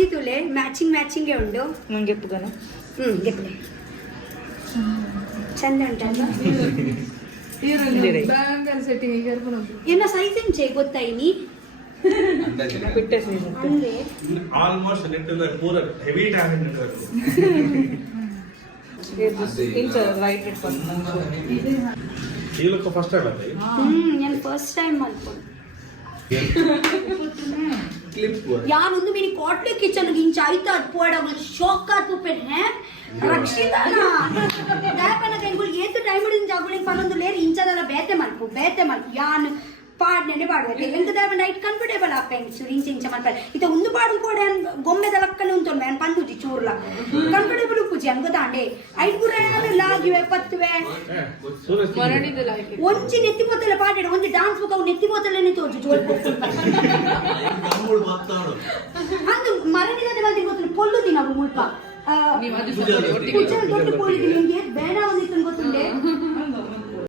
ಆಜಿತುಲೆ ಮ್ಯಾಚಿಂಗೇ ಉಂಡು ನಂಗೆ ಪುಗನ ಗೆಪ್ಪಲೆ ಚಂದ ಉಂಟಲ್ವಾ ಏನ ಸೈಜ್ ಎಂಚೆ ಗೊತ್ತಾಯಿನಿ ಬಿಟ್ಟೆ ಸೈಜ್ ಅಂದ್ರೆ ಆಲ್ಮೋಸ್ಟ್ ನೆಟ್ಟಿಂದ ಪೂರ ಹೆವಿ ಟ್ಯಾಲೆಂಟ್ ನೆಟ್ವರ್ಕ್ ಇಂಚ ರೈಟ್ ಇಟ್ಕೊಂಡು ಇವಳಕ್ಕ ಫಸ್ಟ್ ಟೈಮ್ ಅಲ್ಲ ನಾನು ಫಸ್ಟ್ ಟೈಮ್ ಮಾಡ್ಕೊಂಡು ಕ್ಲಿಪ್ಸ್ ಯಾರು ಒಂದು ಮೀನಿ ಕಾಟ್ಲಿ ಕಿಚನ್ ಇಂಚ ಆಯ್ತಾ ಅದು ಪೋಡ ಶೋಕ್ ಆತು ಪೆನ್ ಹೇ ರಕ್ಷಿತಾನ ದಾಪನ ಕೈಗಳು ಏತು ಟೈಮ್ ಹಿಡಿದು ಜಾಗುಳಿ ಪನ್ನೊಂದು ಲೇರ್ ಇಂಚದಲ್ಲ ಬೇತೆ ಮಲ್ಪು ಯಾನ್ ಪಾಡ್ನೆ ಪಾಡುತ್ತೆ ಎಂತ ದಾಪ ನೈಟ್ ಕಂಫರ್ಟೇಬಲ್ ಆಪೆಂಗ್ ಸುರಿ ಇಂಚ ಮಾಡ್ತಾರೆ ಇತ ಒಂದು ಪಾಡು ಕೂಡ ಗೊಂಬೆದ ಲಕ್ಕನೆ ಉಂಟು ನಾನು ಪಂದುಜಿ ಚೂರ್ಲ ಕಂಫರ್ಟೇಬಲ್ ಉಪ್ಪುಜಿ ಅನ್ಗೋತಾಂಡೆ ಐದು ಪೂರ ಲಾಗಿವೆ ಪತ್ತುವೆ ಒಂಚಿ ನೆತ್ತಿ ಮೊತ್ತಲ ಪಾಡಿಡ ಒಂದು ಡಾನ್ಸ್ ಬುಕ್ ಅವು ನೆತ್ತಿ ಮೊತ್ತಲೇ ತೋರ್ಜು ಜೋಲ್ ಅಂದು ಮರಣಿಗದೆ ಬಂದಿ ಗೊತ್ತಿಲ್ಲ ಪೊಲ್ಲು ದಿನ ಅವು ಮುಲ್ಪ ದೊಡ್ಡ ಕೋಳಿ ನಿಮಗೆ ಬೇಡ